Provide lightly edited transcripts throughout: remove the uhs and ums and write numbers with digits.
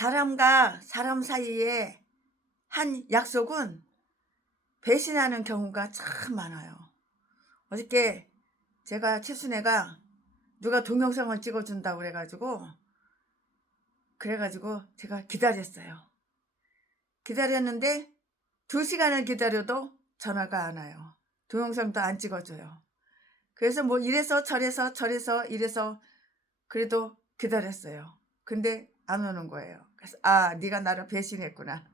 사람과 사람 사이에 한 약속은 배신하는 경우가 참 많아요. 어저께 제가 최순애가 누가 동영상을 찍어준다고 그래가지고 제가 기다렸어요. 기다렸는데 2시간을 기다려도 전화가 안 와요. 동영상도 안 찍어줘요. 그래서 뭐 이래서 저래서 이래서 그래도 기다렸어요. 근데 안 오는 거예요. 그래서 네가 나를 배신했구나.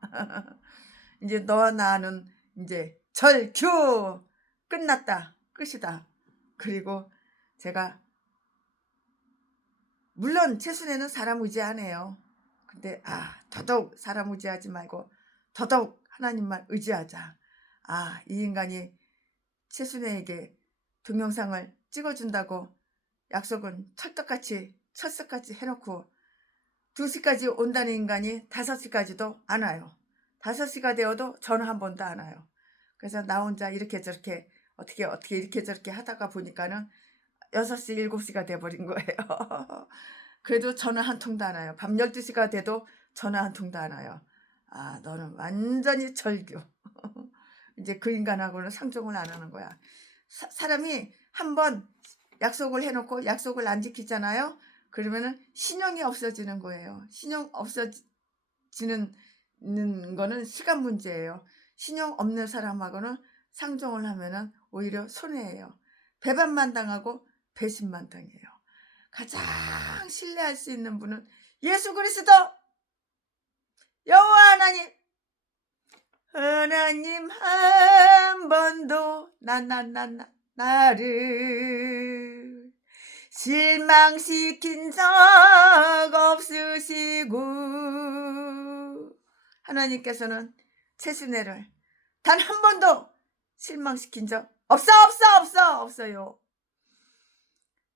이제 너와 나는 이제 절규 끝났다. 끝이다. 그리고 제가 물론 최순애는 사람 의지하네요. 근데 더더욱 사람 의지하지 말고 더더욱 하나님만 의지하자. 이 인간이 최순애에게 동영상을 찍어준다고 약속은 철석같이 해놓고 2시까지 온다는 인간이 5시까지도 안 와요. 5시가 되어도 전화 한 번도 안 와요. 그래서 나 혼자 이렇게 저렇게 어떻게 이렇게 저렇게 하다가 보니까는 6시 7시가 돼버린 거예요. 그래도 전화 한 통도 안 와요. 밤 12시가 돼도 전화 한 통도 안 와요. 너는 완전히 절규. 이제 그 인간하고는 상종을 안 하는 거야. 사람이 한번 약속을 해놓고 약속을 안 지키잖아요. 그러면은 신용이 없어지는 거예요. 신용 없어지는 거는 시간 문제예요. 신용 없는 사람하고는 상종을 하면은 오히려 손해예요. 배반만 당하고 배신만 당해요. 가장 신뢰할 수 있는 분은 예수 그리스도 여호와 하나님 한 번도 나를 실망시킨 적 없으시고 하나님께서는 최순애를 단 한 번도 실망시킨 적 없어요.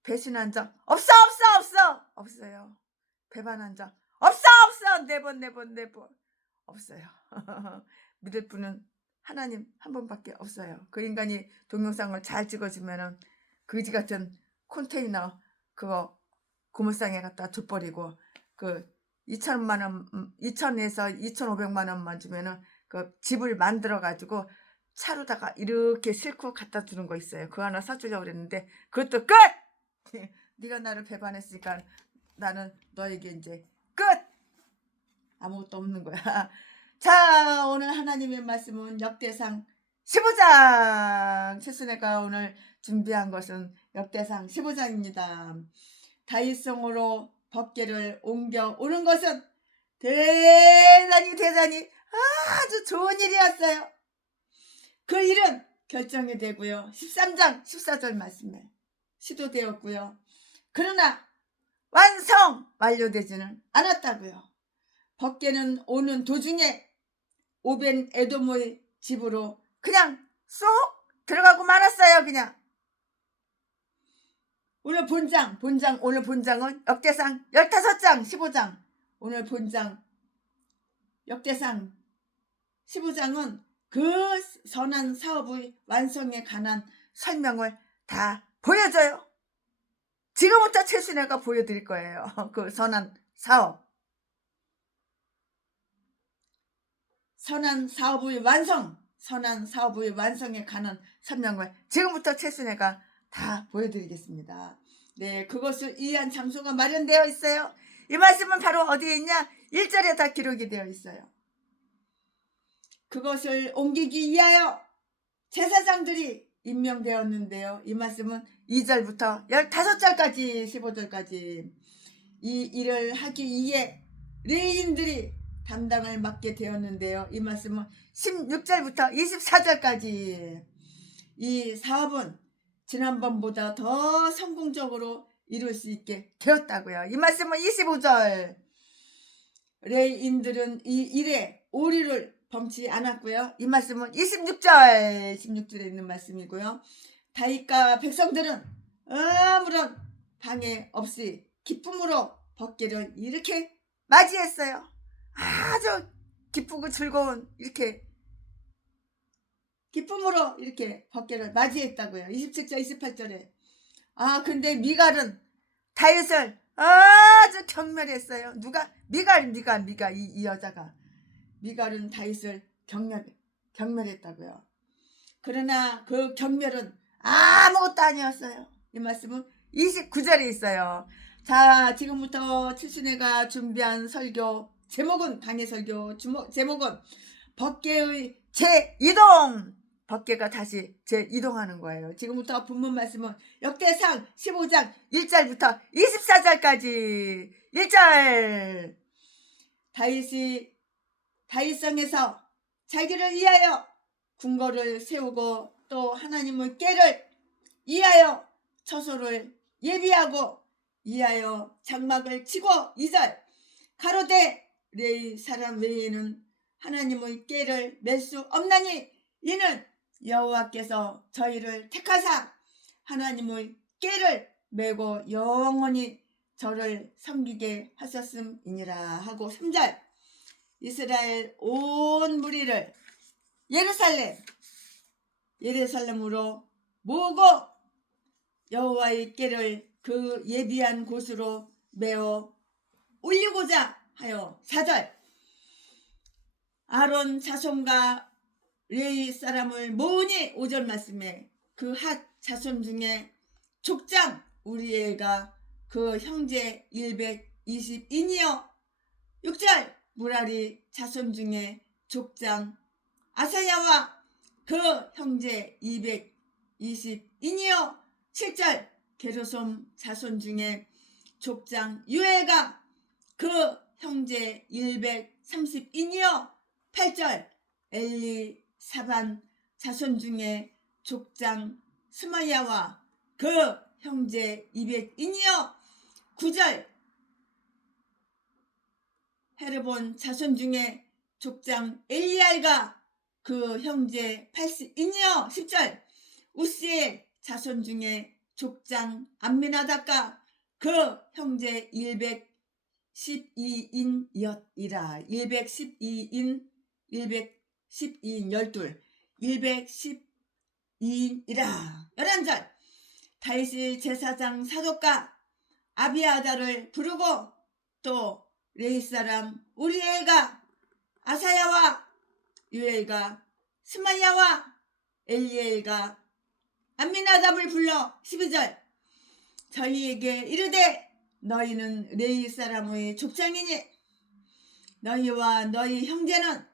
배신한 적 없어요. 배반한 적 없어. 네 번 없어요. 믿을 분은 하나님 한 번밖에 없어요. 그 인간이 동영상을 잘 찍어주면은 거지 같은 컨테이너 그거 고물상에 갖다 둬버리고 그 2,000에서 2,500만 원만 주면은 그 집을 만들어 가지고 차로다가 이렇게 싣고 갖다 주는 거 있어요. 그거 하나 사주려고 그랬는데 그것도 끝! 네가 나를 배반했으니까 나는 너에게 이제 끝! 아무것도 없는 거야. 자, 오늘 하나님의 말씀은 역대상 15장. 최순애가 오늘 준비한 것은 역대상 15장입니다. 다윗성으로 법궤를 옮겨 오는 것은 대단히 아주 좋은 일이었어요. 그 일은 결정이 되고요. 13장 14절 말씀에 시도되었고요. 그러나 완료되지는 않았다고요. 법궤는 오는 도중에 오벤 에돔의 집으로 그냥 쏙 들어가고 말았어요. 그냥. 오늘 본장은 역대상 15장 15장. 오늘 본장 역대상 15장은 그 선한 사업의 완성에 관한 설명을 다 보여줘요. 지금부터 최순애가 보여드릴 거예요. 그 선한 사업. 선한 사업의 완성에 관한 설명을 지금부터 최순애가 다 보여드리겠습니다. 네, 그것을 이해한 장소가 마련되어 있어요. 이 말씀은 바로 어디에 있냐? 1절에 다 기록이 되어 있어요. 그것을 옮기기 위하여 제사장들이 임명되었는데요. 이 말씀은 2절부터 15절까지 15절까지 이 일을 하기 위해 레위인들이 담당을 맡게 되었는데요. 이 말씀은 16절부터 24절까지 이 사업은 지난번보다 더 성공적으로 이룰 수 있게 되었다고요. 이 말씀은 25절. 레위인들은 이 일에 오류를 범치 않았고요. 이 말씀은 16절에 있는 말씀이고요. 다윗과 백성들은 아무런 방해 없이 기쁨으로 법궤를 이렇게 맞이했어요. 아주 기쁘고 즐거운 이렇게 기쁨으로 이렇게 법궤를 맞이했다고요. 27절 28절에. 근데 미갈은 다윗을 아주 경멸했어요. 누가? 미갈 이 여자가 미갈은 다윗을 경멸했다고요. 그러나 그 경멸은 아무것도 아니었어요. 이 말씀은 29절에 있어요. 자, 지금부터 칠순회가 준비한 설교 제목은 강의 설교 제목은 법궤의 재이동. 법궤가 다시 재이동하는 거예요. 지금부터 본문 말씀은 역대상 15장 1절부터 24절까지. 1절. 다윗이 다윗성에서 자기를 위하여 궁궐을 세우고 또 하나님의 궤를 위하여 처소를 예비하고 위하여 장막을 치고 2절. 가로되 레위 사람 외에는 하나님의 궤를 맬 수 없나니 이는 여호와께서 저희를 택하사 하나님의 궤를 메고 영원히 저를 섬기게 하셨음이니라 하고 3절. 이스라엘 온 무리를 예루살렘으로 모으고 여호와의 궤를 그 예비한 곳으로 메어 올리고자 하여 4절. 아론 자손과 레위 사람을 모으니 5절 말씀에 그 핫 자손 중에 족장 우리엘과 그 형제 120인이여 6절. 무라리 자손 중에 족장 아사야와 그 형제 220인이여 7절. 게르솜 자손 중에 족장 유엘과 그 형제 130인이여 8절. 엘리사반 자손 중에 족장 스마야와 그 형제 200인이여 9절. 헤르본 자손 중에 족장 엘리알과 그 형제 80인이여 10절. 우시엘 자손 중에 족장 암미나답과 그 형제 112인이었이라. 112인 12 112인이라. 11절. 다윗이 제사장 사독과 아비아다를 부르고 또 레위 사람 우리엘과 아사야와 유엘과 스마야와 엘리엘과 암미나답을 불러 12절. 저희에게 이르되 너희는 레위 사람의 족장이니 너희와 너희 형제는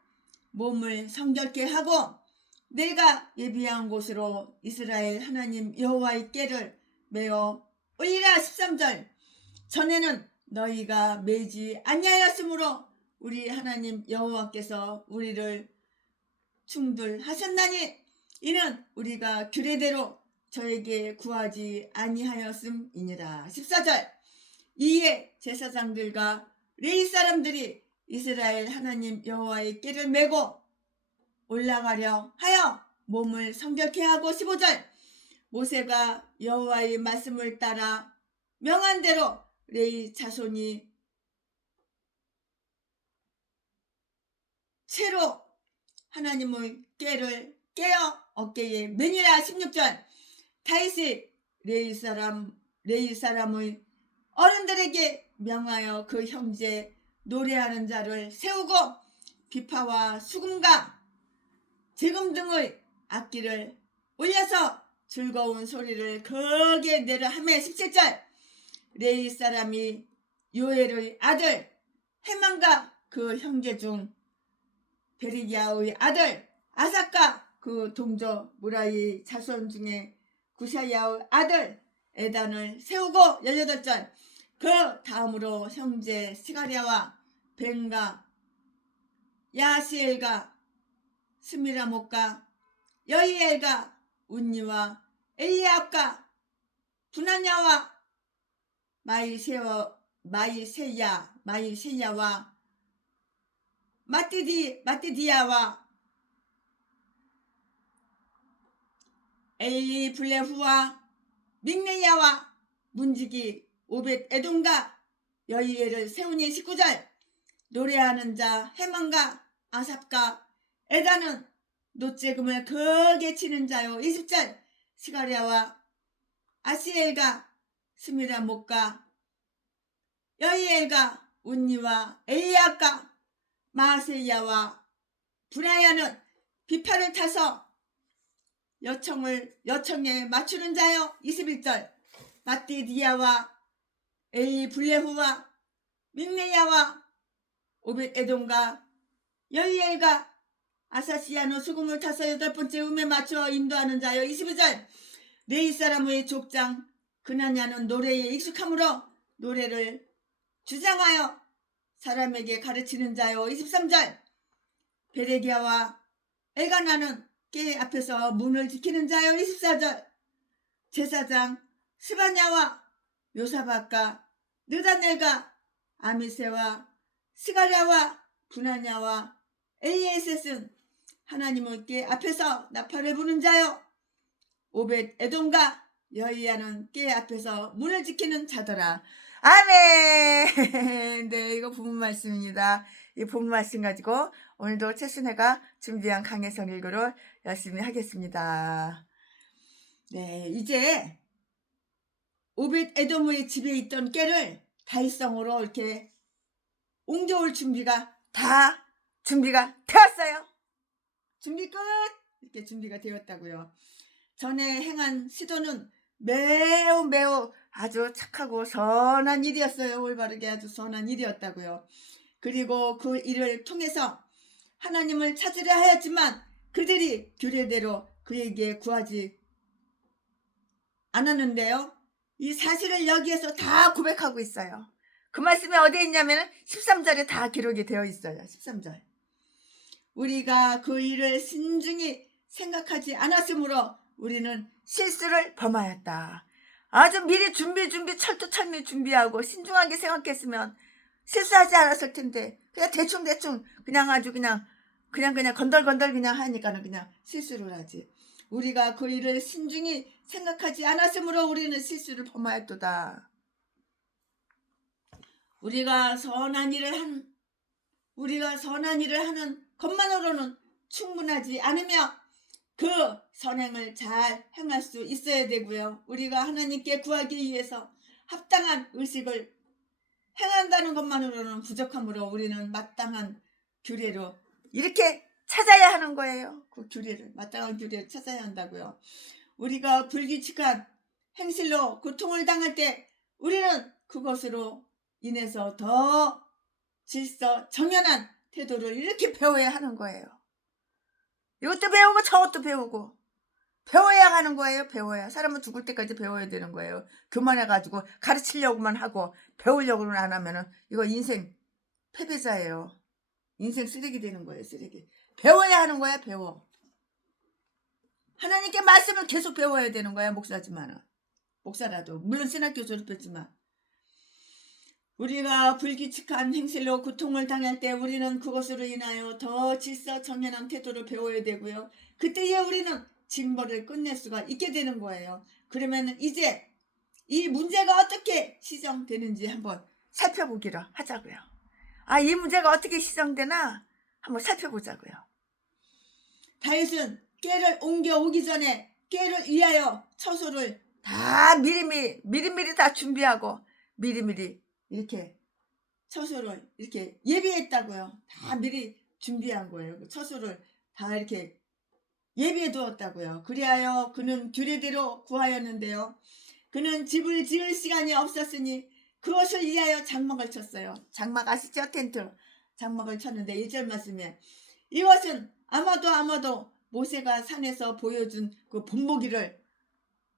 몸을 성결케 하고 내가 예비한 곳으로 이스라엘 하나님 여호와의 궤를 메어 올리라. 13절. 전에는 너희가 매지 아니하였으므로 우리 하나님 여호와께서 우리를 충돌하셨나니 이는 우리가 규례대로 저에게 구하지 아니하였음이니라. 14절. 이에 제사장들과 레위 사람들이 이스라엘 하나님 여호와의 궤를 메고 올라가려 하여 몸을 성결케 하고 15절. 모세가 여호와의 말씀을 따라 명한 대로 레위 자손이 채로 하나님의 궤를 깨어 어깨에 매니라. 16절. 다윗이 레위 사람의 어른들에게 명하여 그 형제 노래하는 자를 세우고 비파와 수금과 재금 등의 악기를 올려서 즐거운 소리를 크게 내려 하매. 17절. 레위 사람이 요엘의 아들 헤만과 그 형제 중 베리기야의 아들 아삭과 그 동조 무라이 자손 중에 구샤야의 아들 에단을 세우고. 18절. 그 다음으로 형제 시가랴와 벤과 야시엘과 스미라목과 여이엘과 운니와 엘리압과 분하냐와 마이세야와 마띠디야와 엘리블레후와 믹네야와 문지기 오벳 에돔과 여이엘을 세우니. 19절. 노래하는 자 헤만과 아삽과 에다는 노재금을 크게 치는 자요. 20절. 시가랴와 아시엘과 스미라목과 여이엘과 운니와 엘리압과 마세야와 분하야는 비판을 타서 여청에 맞추는 자여. 21절 마띠디야와 엘리블레후와 믹네야와 오벳에돔과 여이엘과 아사시야는 수금을 타서 8번째 음에 맞춰 인도하는 자여. 22절 레이 사람의 족장 그나냐는 노래에 익숙함으로 노래를 주장하여 사람에게 가르치는 자요. 23절 베레기야와 엘가나는 께 앞에서 문을 지키는 자요. 24절 제사장 스바냐와 요사박과 느다넬과 아미세와 스가랴와 분하냐와 엘리에셋은 하나님의 께 앞에서 나팔을 부는 자요. 오벳 에돔과 여이야는 께 앞에서 문을 지키는 자더라. 아멘. 네, 이거 본문 말씀입니다. 이 본문 말씀 가지고 오늘도 최순혜가 준비한 강해성 일구를 열심히 하겠습니다. 네, 이제 오벳 에돔의 집에 있던 꾀를 다윗성으로 이렇게 옮겨올 준비가 되었어요. 준비 끝! 이렇게 준비가 되었다고요. 전에 행한 시도는 매우 아주 착하고 선한 일이었어요. 올바르게 아주 선한 일이었다고요. 그리고 그 일을 통해서 하나님을 찾으려 하였지만 그들이 규례대로 그에게 구하지 않았는데요. 이 사실을 여기에서 다 고백하고 있어요. 그 말씀이 어디에 있냐면 13절에 다 기록이 되어 있어요. 13절. 우리가 그 일을 신중히 생각하지 않았으므로 우리는 실수를 범하였다. 아주 미리 철두철미 준비하고 신중하게 생각했으면 실수하지 않았을 텐데 그냥 대충 그냥 아주 그냥 건덜건덜 그냥 하니까는 그냥 실수를 하지. 우리가 그 일을 신중히 생각하지 않았으므로 우리는 실수를 범하였도다. 우리가 선한 일을 하는 것만으로는 충분하지 않으며 그 선행을 잘 행할 수 있어야 되고요. 우리가 하나님께 구하기 위해서 합당한 의식을 행한다는 것만으로는 부족하므로 우리는 마땅한 규례로 이렇게 찾아야 하는 거예요. 그 마땅한 규례를 찾아야 한다고요. 우리가 불규칙한 행실로 고통을 당할 때 우리는 그것으로 인해서 더 질서 정연한 태도를 이렇게 배워야 하는 거예요. 이것도 배우고 저것도 배우고 배워야 하는 거예요. 배워야. 사람은 죽을 때까지 배워야 되는 거예요. 교만해가지고 가르치려고만 하고 배우려고는 안 하면은 이거 인생 패배자예요. 인생 쓰레기 되는 거예요. 쓰레기. 배워야 하는 거야. 배워. 하나님께 말씀을 계속 배워야 되는 거야. 목사라도 물론 신학교 졸업했지만 우리가 불규칙한 행실로 고통을 당할 때 우리는 그것으로 인하여 더 질서 정연한 태도를 배워야 되고요. 그때에 우리는 징벌을 끝낼 수가 있게 되는 거예요. 그러면 이제 이 문제가 어떻게 시정되는지 한번 살펴보기로 하자고요. 이 문제가 어떻게 시정되나 한번 살펴보자고요. 다윗은 꾀를 옮겨오기 전에 꾀를 위하여 처소를 다 미리미리 다 준비하고 미리미리 이렇게 처소를 이렇게 예비했다고요. 다 미리 준비한 거예요. 처소를 다 이렇게 예비해 두었다고요. 그리하여 그는 규례대로 구하였는데요. 그는 집을 지을 시간이 없었으니 그것을 위하여 장막을 쳤어요. 장막 아시죠? 텐트. 장막을 쳤는데 1절 말씀에 이것은 아마도 모세가 산에서 보여준 그 본보기를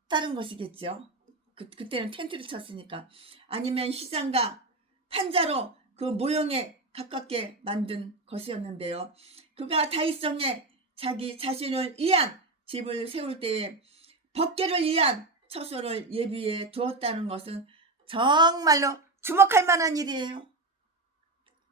따른 것이겠죠. 그때는 텐트를 쳤으니까. 아니면 시장과 판자로 그 모형에 가깝게 만든 것이었는데요. 그가 다윗성에 자기 자신을 위한 집을 세울 때에 법궤를 위한 처소를 예비해 두었다는 것은 정말로 주목할 만한 일이에요.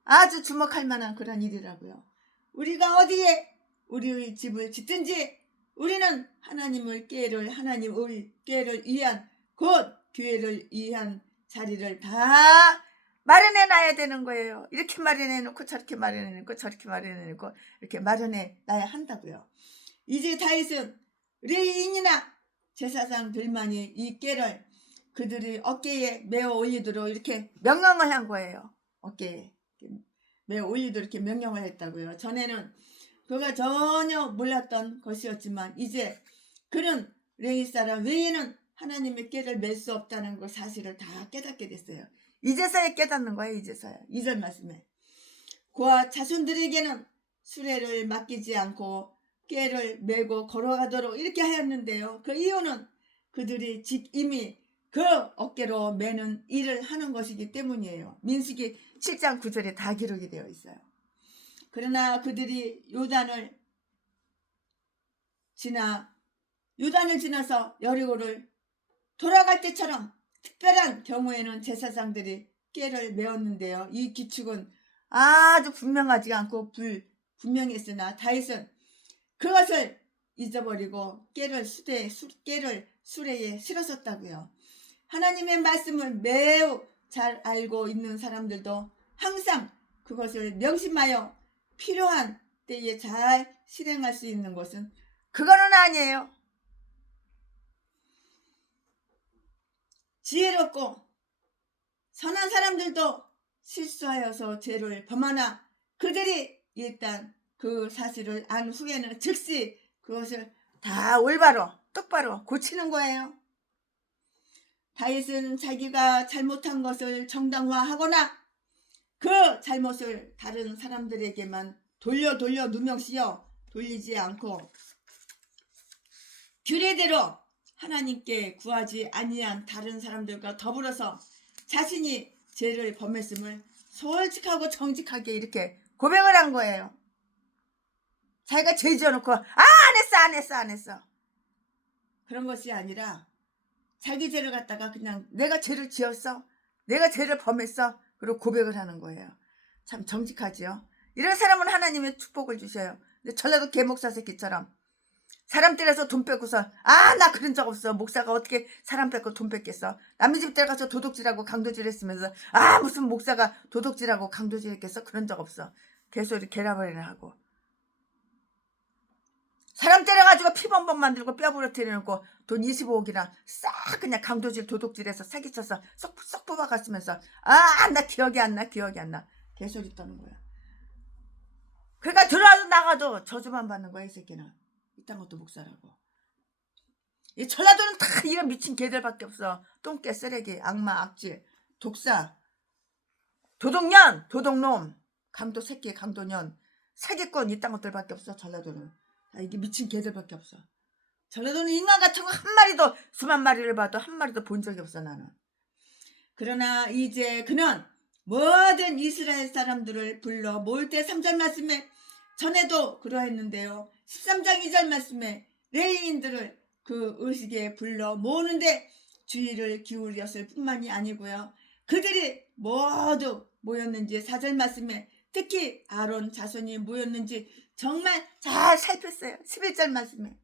아주 주목할 만한 그런 일이라고요. 우리가 어디에 우리의 집을 짓든지 우리는 하나님의 꾀를 위한 곧 교회를 위한 자리를 다 마련해 놔야 되는 거예요. 이렇게 마련해 놓고 저렇게 마련해 놓고 저렇게 마련해 놓고 이렇게 마련해 놔야 한다고요. 이제 다윗은 레위인이나 제사장들만이 이 꾀를 그들이 어깨에 메어 올리도록 이렇게 명령을 한 거예요. 어깨에 메어 올리도록 이렇게 명령을 했다고요. 전에는 그가 전혀 몰랐던 것이었지만 이제 그는 레위 사람 외에는 하나님의 꾀를 맬 수 없다는 그 사실을 다 깨닫게 됐어요. 이제서야 깨닫는 거예요. 이제서야. 2절 말씀에 그와 자손들에게는 수레를 맡기지 않고 꾀를 메고 걸어가도록 이렇게 하였는데요. 그 이유는 그들이 이미 그 어깨로 매는 일을 하는 것이기 때문이에요. 민수기 7장 9절에 다 기록이 되어 있어요. 그러나 그들이 요단을 지나서 여리고를 돌아갈 때처럼 특별한 경우에는 제사장들이 꾀를 메었는데요. 이 규칙은 아주 분명하지 않고 분명했으나 다윗은 그것을 잊어버리고 꾀를 수레에 실었었다고요. 하나님의 말씀을 매우 잘 알고 있는 사람들도 항상 그것을 명심하여 필요한 때에 잘 실행할 수 있는 것은 그거는 아니에요. 지혜롭고 선한 사람들도 실수하여서 죄를 범하나 그들이 일단 그 사실을 안 후에는 즉시 그것을 다 올바로 똑바로 고치는 거예요. 다윗은 자기가 잘못한 것을 정당화하거나 그 잘못을 다른 사람들에게만 돌려 누명씌워 돌리지 않고 규례대로 하나님께 구하지 아니한 다른 사람들과 더불어서 자신이 죄를 범했음을 솔직하고 정직하게 이렇게 고백을 한 거예요. 자기가 죄 지어놓고 안 했어. 그런 것이 아니라 자기 죄를 갖다가 그냥 내가 죄를 지었어. 내가 죄를 범했어. 그리고 고백을 하는 거예요. 참 정직하지요. 이런 사람은 하나님의 축복을 주셔요. 근데 전라도 개목사 새끼처럼 사람 때려서 돈 뺏고서 나 그런 적 없어. 목사가 어떻게 사람 뺏고 돈 뺏겠어. 남의 집 들어가서 도둑질하고 강도질 했으면서 무슨 목사가 도둑질하고 강도질 했겠어. 그런 적 없어. 개소리 개라버리를 하고 사람 때려가지고 피범벅 만들고 뼈 부러뜨려놓고 돈 25억이랑 싹 그냥 강도질 도둑질해서 사기쳐서 쏙 뽑아갔으면서 나 기억이 안 나. 개소리 떠는 거야. 그러니까 들어와도 나가도 저주만 받는 거야 이 새끼는. 이딴 것도 목사라고. 이 전라도는 다 이런 미친 개들밖에 없어. 똥개 쓰레기 악마 악질 독사 도둑년 도둑놈 강도 새끼 강도년 사기꾼 이딴 것들밖에 없어. 전라도는 이게 미친 개들밖에 없어. 전라도는 인간 같은 거 한 마리도 수만 마리를 봐도 한 마리도 본 적이 없어 나는. 그러나 이제 그는 모든 이스라엘 사람들을 불러 모을 때 3절 말씀에 전에도 그러했는데요. 13장 2절 말씀에 레위인들을 그 의식에 불러 모으는데 주의를 기울였을 뿐만이 아니고요. 그들이 모두 모였는지 4절 말씀에 특히 아론 자손이 모였는지 정말 잘 살폈어요. 11절 말씀에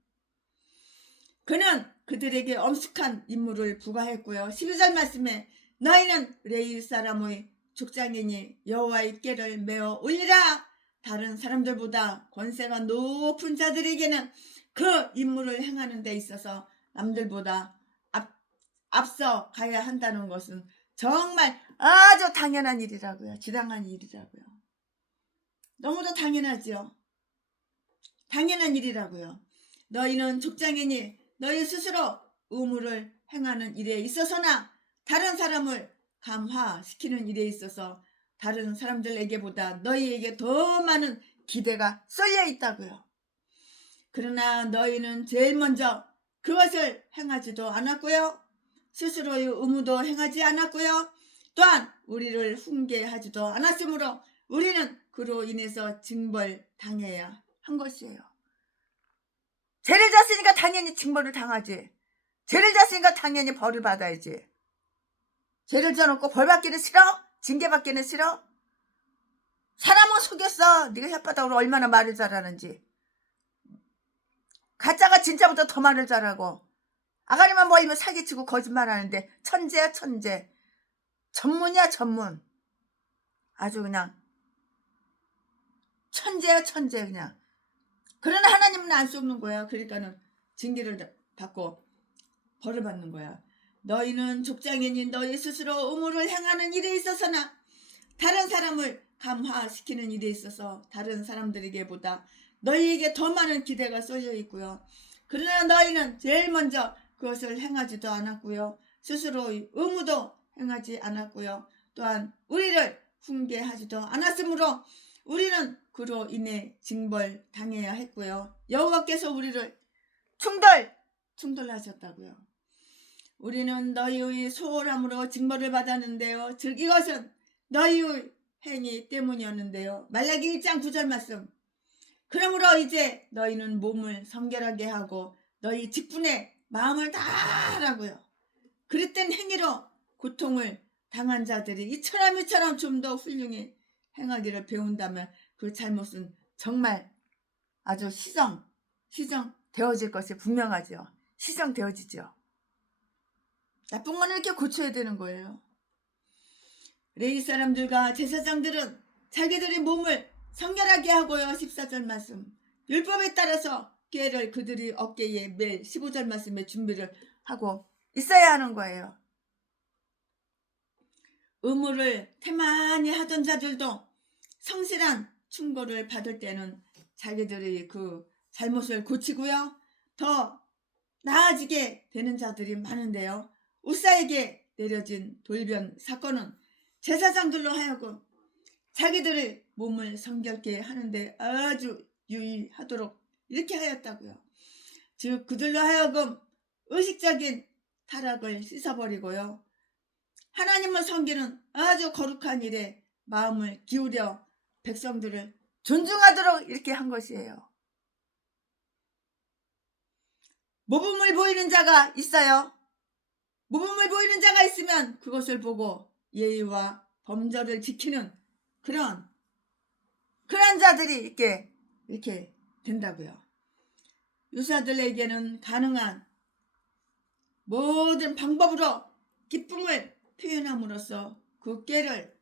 그는 그들에게 엄숙한 임무를 부과했고요. 12절 말씀에 너희는 레위 사람의 족장이니 여호와의 꾀를 메어 올리라. 다른 사람들보다 권세가 높은 자들에게는 그 임무를 행하는 데 있어서 남들보다 앞서 가야 한다는 것은 정말 아주 당연한 일이라고요. 지당한 일이라고요. 너무도 당연하지요. 당연한 일이라고요. 너희는 족장이니 너희 스스로 의무를 행하는 일에 있어서나 다른 사람을 감화시키는 일에 있어서 다른 사람들에게보다 너희에게 더 많은 기대가 쏠려 있다고요. 그러나 너희는 제일 먼저 그것을 행하지도 않았고요. 스스로의 의무도 행하지 않았고요. 또한 우리를 훈계하지도 않았으므로 우리는 그로 인해서 징벌 당해야 한 것이에요. 죄를 졌으니까 당연히 징벌을 당하지. 죄를 졌으니까 당연히 벌을 받아야지. 죄를 져놓고 벌 받기는 싫어? 징계 받기는 싫어? 사람은 속였어. 네가 혓바닥으로 얼마나 말을 잘하는지. 가짜가 진짜보다 더 말을 잘하고 아가리만 모이면 사기치고 거짓말하는데 천재야 천재. 전문이야 전문. 아주 그냥 천재야 천재 그냥. 그러나 하나님은 안 속는 거야. 그러니까는 징계를 받고 벌을 받는 거야. 너희는 족장이니 너희 스스로 의무를 행하는 일에 있어서나 다른 사람을 감화시키는 일에 있어서 다른 사람들에게보다 너희에게 더 많은 기대가 쏠려 있고요. 그러나 너희는 제일 먼저 그것을 행하지도 않았고요. 스스로의 의무도 행하지 않았고요. 또한 우리를 훈계하지도 않았으므로 우리는 그로 인해 징벌 당해야 했고요. 여호와께서 우리를 충돌하셨다고요. 우리는 너희의 소홀함으로 징벌을 받았는데요. 즉 이것은 너희의 행위 때문이었는데요. 말라기 1장 9절 말씀. 그러므로 이제 너희는 몸을 성결하게 하고 너희 직분에 마음을 다하라고요. 그릇된 행위로 고통을 당한 자들이 이처럼 좀 더 훌륭히 행하기를 배운다면 그 잘못은 정말 아주 시정되어질 것이 분명하죠. 시정되어지죠. 나쁜 거는 이렇게 고쳐야 되는 거예요. 레위 사람들과 제사장들은 자기들의 몸을 성결하게 하고요. 14절 말씀. 율법에 따라서 꾀를 그들이 어깨에 멜 15절 말씀에 준비를 하고 있어야 하는 거예요. 의무를 태만히 하던 자들도 성실한 충고를 받을 때는 자기들의 그 잘못을 고치고요. 더 나아지게 되는 자들이 많은데요. 우사에게 내려진 돌변 사건은 제사장들로 하여금 자기들의 몸을 성결케 하는데 아주 유의하도록 이렇게 하였다고요. 즉 그들로 하여금 의식적인 타락을 씻어버리고요. 하나님을 섬기는 아주 거룩한 일에 마음을 기울여 백성들을 존중하도록 이렇게 한 것이에요. 모범을 보이는 자가 있어요. 모범을 보이는 자가 있으면 그것을 보고 예의와 범절을 지키는 그런 자들이 이렇게 된다고요. 유사들에게는 가능한 모든 방법으로 기쁨을 표현함으로써 그 꾀를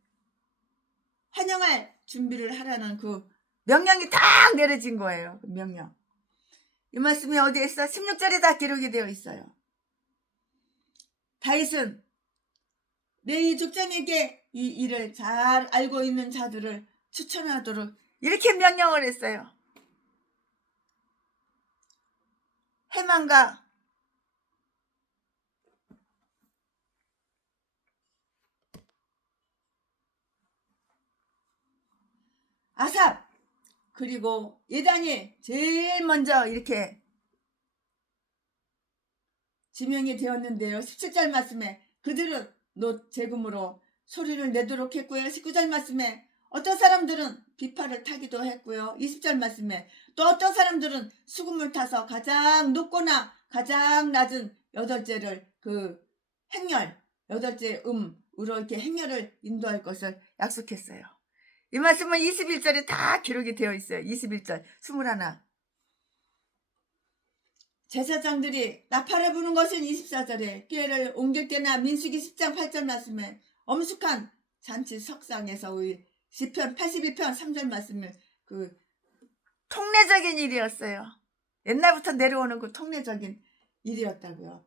환영할 준비를 하라는 그 명령이 딱 내려진 거예요. 그 명령. 이 말씀이 어디에 있어? 16절에 다 기록이 되어 있어요. 다윗은 레위 족장에게 이 일을 잘 알고 있는 자들을 추천하도록 이렇게 명령을 했어요. 해만과 아삽 그리고 예단이 제일 먼저 이렇게 지명이 되었는데요. 17절 말씀에 그들은 놋 재금으로 소리를 내도록 했고요. 19절 말씀에 어떤 사람들은 비파를 타기도 했고요. 20절 말씀에 또 어떤 사람들은 수금을 타서 가장 높거나 가장 낮은 여덟째를 그 행렬, 여덟째 음으로 이렇게 행렬을 인도할 것을 약속했어요. 이 말씀은 21절에 다 기록이 되어 있어요. 21절, 21. 제사장들이 나팔을 부는 것은 24절에 꾀를 옮길 때나 민수기 10장 8절 말씀에 엄숙한 잔치 석상에서의 시편 81편 3절 말씀을 그 통례적인 일이었어요. 옛날부터 내려오는 그 통례적인 일이었다고요.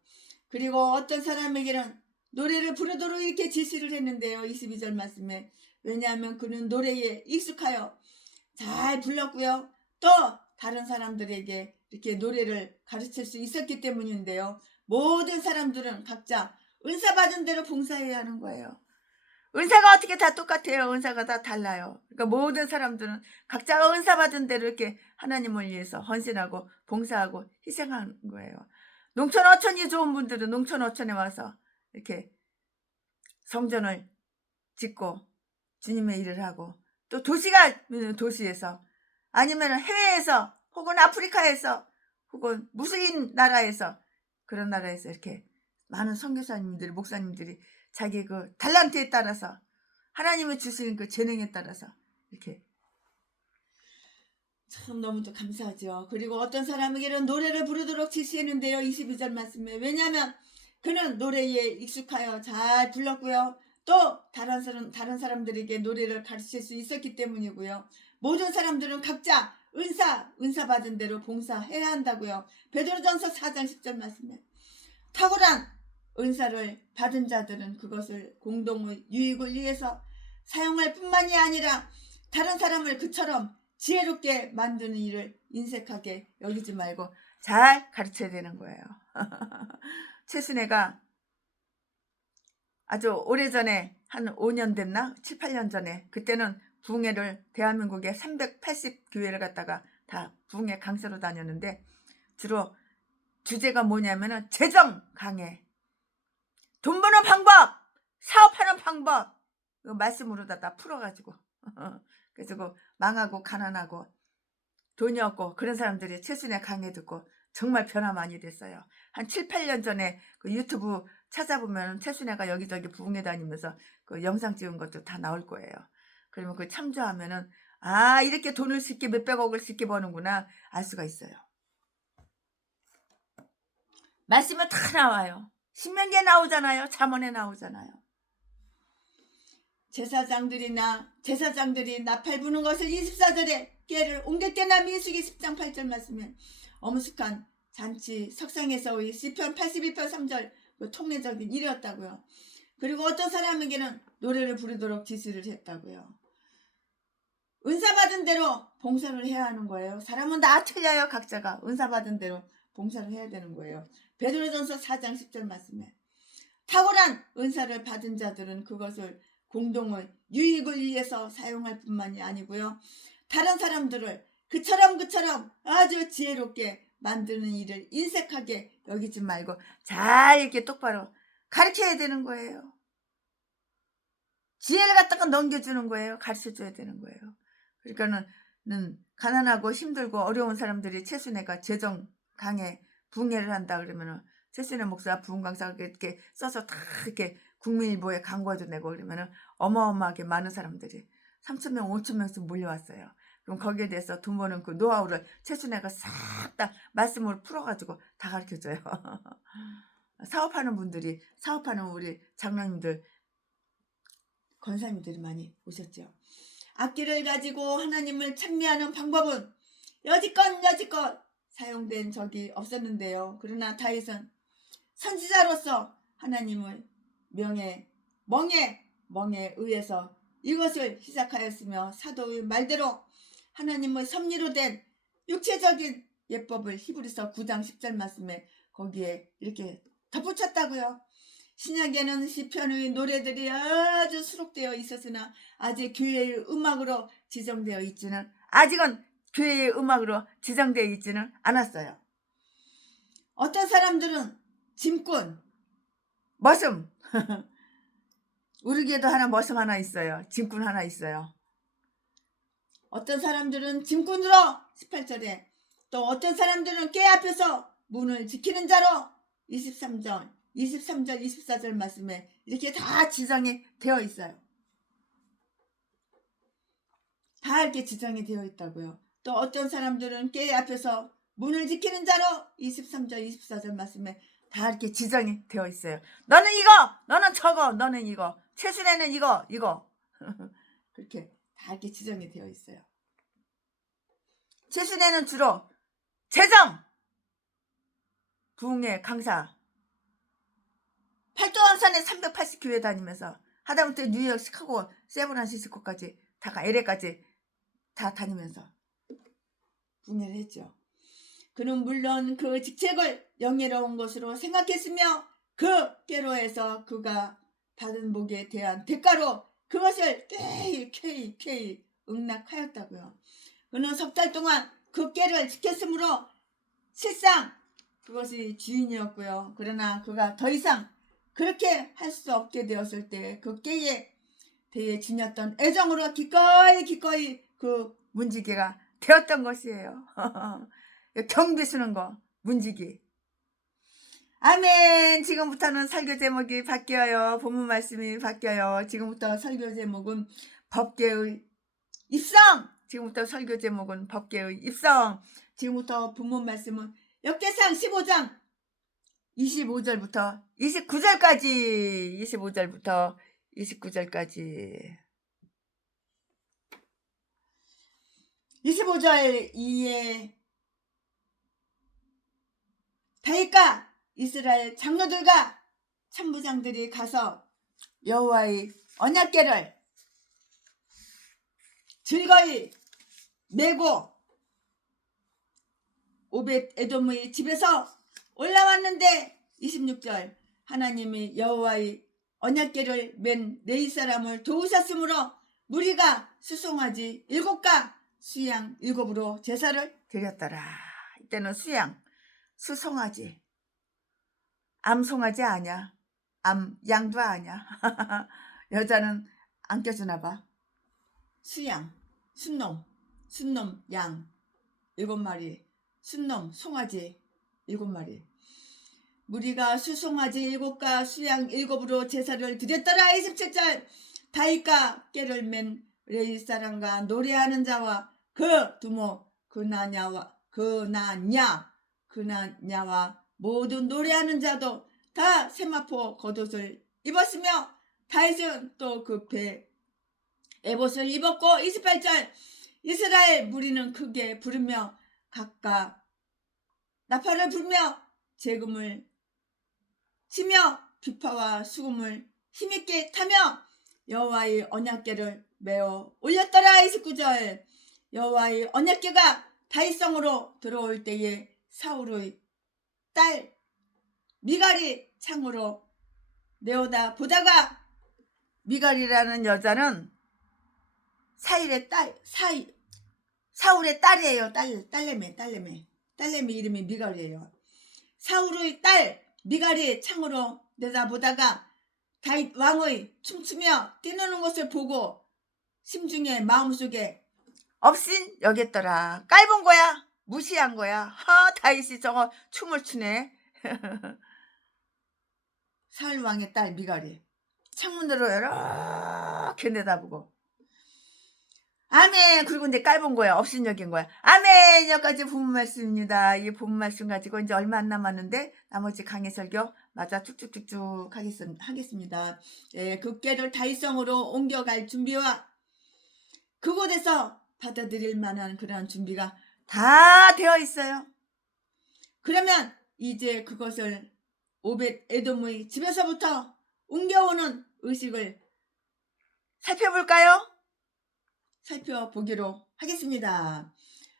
그리고 어떤 사람에게는 노래를 부르도록 이렇게 지시를 했는데요. 22절 말씀에 왜냐하면 그는 노래에 익숙하여 잘 불렀고요. 또 다른 사람들에게 이렇게 노래를 가르칠 수 있었기 때문인데요. 모든 사람들은 각자 은사 받은 대로 봉사해야 하는 거예요. 은사가 어떻게 다 똑같아요? 은사가 다 달라요. 그러니까 모든 사람들은 각자가 은사 받은 대로 이렇게 하나님을 위해서 헌신하고 봉사하고 희생하는 거예요. 농촌 어촌이 좋은 분들은 농촌 어촌에 와서 이렇게 성전을 짓고 주님의 일을 하고, 또 도시가 도시에서 아니면 해외에서 혹은 아프리카에서 혹은 무슬림 나라에서 그런 나라에서 이렇게 많은 선교사님들이 목사님들이 자기 그 달란트에 따라서 하나님이 주신 그 재능에 따라서 이렇게 참 너무도 감사하죠. 그리고 어떤 사람에게는 노래를 부르도록 지시했는데요. 22절 말씀에 왜냐하면 그는 노래에 익숙하여 잘 불렀고요. 또 다른 사람들에게 노래를 가르칠 수 있었기 때문이고요. 모든 사람들은 각자 은사 받은 대로 봉사해야 한다고요. 베드로전서 4장 10절 말씀에 탁월한 은사를 받은 자들은 그것을 공동의 유익을 위해서 사용할 뿐만이 아니라 다른 사람을 그처럼 지혜롭게 만드는 일을 인색하게 여기지 말고 잘 가르쳐야 되는 거예요. 최순애가 아주 오래전에 한 5년 됐나? 7, 8년 전에 그때는 부흥회를 대한민국에 380교회를 갖다가 다 부흥회 강사로 다녔는데 주로 주제가 뭐냐면은 재정 강해, 돈 버는 방법, 사업하는 방법 이거 말씀으로다 다 풀어가지고 그래서 그 망하고 가난하고 돈이 없고 그런 사람들이 최순애 강의 듣고 정말 변화 많이 됐어요. 한 7, 8년 전에 그 유튜브 찾아보면 최순애가 여기저기 부흥회 다니면서 그 영상 찍은 것도 다 나올 거예요. 그러면 그 참조하면은 아 이렇게 돈을 쉽게 몇백억을 쉽게 버는구나 알 수가 있어요. 말씀은 다 나와요. 신명기에 나오잖아요. 잠언에 나오잖아요. 제사장들이 나팔 부는 것을 24절에 깨를 옮길 때나 민수기 10장 8절 말씀에 어무숙한 잔치 석상에서의 시편 82편 3절 그 통례적인 일이었다고요. 그리고 어떤 사람에게는 노래를 부르도록 지시를 했다고요. 은사 받은 대로 봉사를 해야 하는 거예요. 사람은 다 틀려요. 각자가 은사 받은 대로 봉사를 해야 되는 거예요. 베드로전서 4장 10절 말씀에 탁월한 은사를 받은 자들은 그것을 공동의 유익을 위해서 사용할 뿐만이 아니고요. 다른 사람들을 그처럼 아주 지혜롭게 만드는 일을 인색하게 여기지 말고 잘 이렇게 똑바로 가르쳐야 되는 거예요. 지혜를 갖다가 넘겨주는 거예요. 가르쳐줘야 되는 거예요. 그러니까는 가난하고 힘들고 어려운 사람들이 최순애가 재정 강해 부흥회를 한다 그러면은 최순애 목사 부흥 강사가 이렇게 써서 다 이렇게 국민일보에 광고도 내고 그러면은 어마어마하게 많은 사람들이 3,000명, 5,000명씩 몰려왔어요. 그럼 거기에 대해서 돈 버는 그 노하우를 최순애가 싹 다 말씀으로 풀어가지고 다 가르쳐줘요. 사업하는 분들이 사업하는 우리 장로님들 권사님들이 많이 오셨죠. 악기를 가지고 하나님을 찬미하는 방법은 여지껏 사용된 적이 없었는데요. 그러나 다윗은 선지자로서 하나님의 멍에 의해서 이것을 시작하였으며 사도의 말대로 하나님의 섭리로 된 육체적인 예법을 히브리서 9장 10절 말씀에 거기에 이렇게 덧붙였다고요. 신약에는 시편의 노래들이 아주 수록되어 있었으나 아직 교회의 음악으로 지정되어 있지는 아직은 교회의 음악으로 지정되어 있지는 않았어요. 어떤 사람들은 짐꾼, 머슴 우리 교회도 머슴 하나 있어요. 짐꾼 하나 있어요. 어떤 사람들은 짐꾼으로 18절에 또 어떤 사람들은 궤 앞에서 문을 지키는 자로 23절, 24절 말씀에 이렇게 다 지정이 되어 있어요. 다 이렇게 지정이 되어 있다고요. 또 어떤 사람들은 궤 앞에서 문을 지키는 자로 23절, 24절 말씀에 다 이렇게 지정이 되어 있어요. 너는 이거, 너는 저거, 너는 이거, 최순애는 이거 그렇게 다 이렇게 지정이 되어 있어요. 최순애는 주로 재정, 부흥회 강사, 팔도항산에 380교회 다니면서 하다못해 뉴욕, 시카고, 샌프란시스코까지 다 LA까지 다 다니면서 부흥회를 했죠. 그는 물론 그 직책을 영예로운 것으로 생각했으며 그 꾀로에서 그가 받은 복에 대한 대가로 그것을 쾌히 응낙하였다고요. 그는 석 달 동안 그 꾀를 지켰으므로 실상 그것이 주인이었고요. 그러나 그가 더 이상 그렇게 할 수 없게 되었을 때 그 꾀에 대해 지녔던 애정으로 기꺼이 그 문지기가 되었던 것이에요. 경비 쓰는 거 문지기. 아멘. 지금부터는 설교 제목이 바뀌어요. 본문 말씀이 바뀌어요. 지금부터 설교 제목은 법궤의 입성. 지금부터 설교 제목은 법궤의 입성. 지금부터 본문 말씀은 역대상 15장 25절부터 29절까지 25절부터 29절까지 25절 이에 다윗과 이스라엘 장로들과 천부장들이 가서 여호와의 언약궤를 즐거이 메고 오벳 에돔의 집에서 올라왔는데 26절 하나님이 여호와의 언약궤를 맨 레위 사람을 도우셨으므로 무리가 수송아지 7과 수양 7으로 제사를 드렸더라. 이때는 수송아지, 암송아지 아니야. 양도 아니야. 여자는 안 껴주나 봐. 수양, 순놈 양 7마리, 순놈 송아지 7마리. 무리가 수송아지 7과 수양 7으로 제사를 드렸더라. 27절 다윗과 꾀를 맨 레위 사람과 노래하는 자와 그 두모 그나냐와 모든 노래하는 자도 다 세마포 겉옷을 입었으며 다윗은 또 그 배 에봇을 입었고 28절 이스라엘 무리는 크게 부르며 각각 나팔을 불며 재금을 치며 비파와 수금을 힘있게 타며 여호와의 언약궤를 메어 올렸더라. 29절 여호와의 언약궤가 다윗성으로 들어올 때에 사울의 딸 미갈이 창으로 내어다 보다가 미갈이라는 여자는 사울의 딸이에요. 딸내미 이름이 미갈이에요. 사울의 딸 미갈이 창으로 내다보다가 다윗 왕의 춤추며 뛰노는 것을 보고 심중에 마음속에 업신 여겼더라. 깔본 거야. 무시한 거야. 다윗이 저거 춤을 추네. 사울 왕의 딸 미갈이 창문으로 이렇게 내다보고 아멘. 그리고 이제 깔본 거야. 업신 여긴 거야. 아멘. 여기까지 본 말씀입니다. 이 본 말씀 가지고 이제 얼마 안 남았는데 나머지 강의 설교 맞아 쭉쭉쭉쭉 하겠습니다. 그 궤를 다윗성으로 옮겨갈 준비와 그곳에서 받아들일 만한 그러한 준비가 다 되어 있어요. 그러면 이제 그것을 오벳 에돔의 집에서부터 옮겨오는 의식을 살펴볼까요? 살펴보기로 하겠습니다.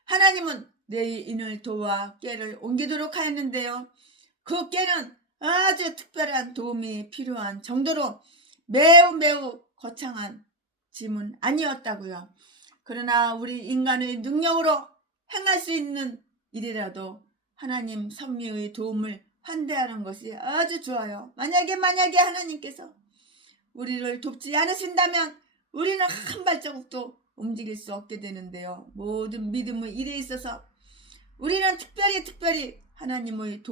하나님은 레위인을 도와 궤를 옮기도록 하였는데요. 그 궤는 아주 특별한 도움이 필요한 정도로 매우 거창한 짐은 아니었다고요. 그러나 우리 인간의 능력으로 행할 수 있는 일이라도 하나님 섭리의 도움을 환대하는 것이 아주 좋아요. 만약에 하나님께서 우리를 돕지 않으신다면 우리는 한 발자국도 움직일 수 없게 되는데요. 모든 믿음의 일에 있어서 우리는 특별히 하나님의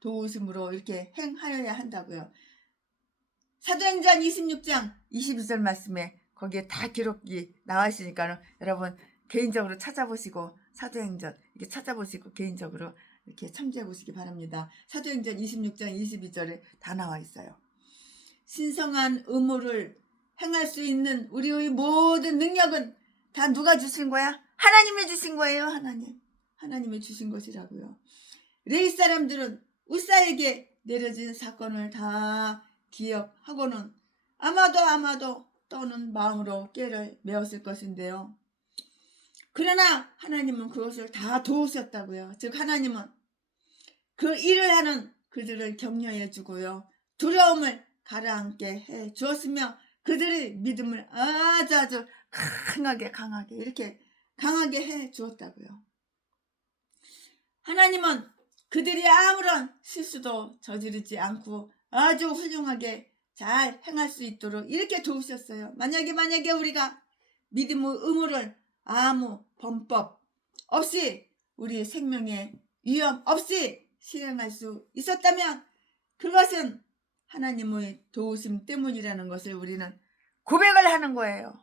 도우심으로 이렇게 행하여야 한다고요. 사도행전 26장 22절 말씀에 거기에 다 기록이 나와 있으니까 여러분 개인적으로 찾아보시고 사도행전 이렇게 찾아보시고 개인적으로 이렇게 참조해 보시기 바랍니다. 사도행전 26장 22절에 다 나와 있어요. 신성한 의무를 행할 수 있는 우리의 모든 능력은 다 누가 주신 거야? 하나님이 주신 거예요. 하나님이 주신 것이라고요. 레위 사람들은 우사에게 내려진 사건을 다 기억하고는 아마도 떠는 마음으로 꾀를 메었을 것인데요. 그러나 하나님은 그것을 다 도우셨다고요. 즉 하나님은 그 일을 하는 그들을 격려해 주고요. 두려움을 가라앉게 해 주었으며 그들의 믿음을 아주 강하게 이렇게 강하게 해 주었다고요. 하나님은 그들이 아무런 실수도 저지르지 않고 아주 훌륭하게 잘 행할 수 있도록 이렇게 도우셨어요. 만약에 우리가 믿음의 의무를 아무 범법 없이 우리 생명에 위험 없이 실행할 수 있었다면 그것은 하나님의 도우심 때문이라는 것을 우리는 고백을 하는 거예요.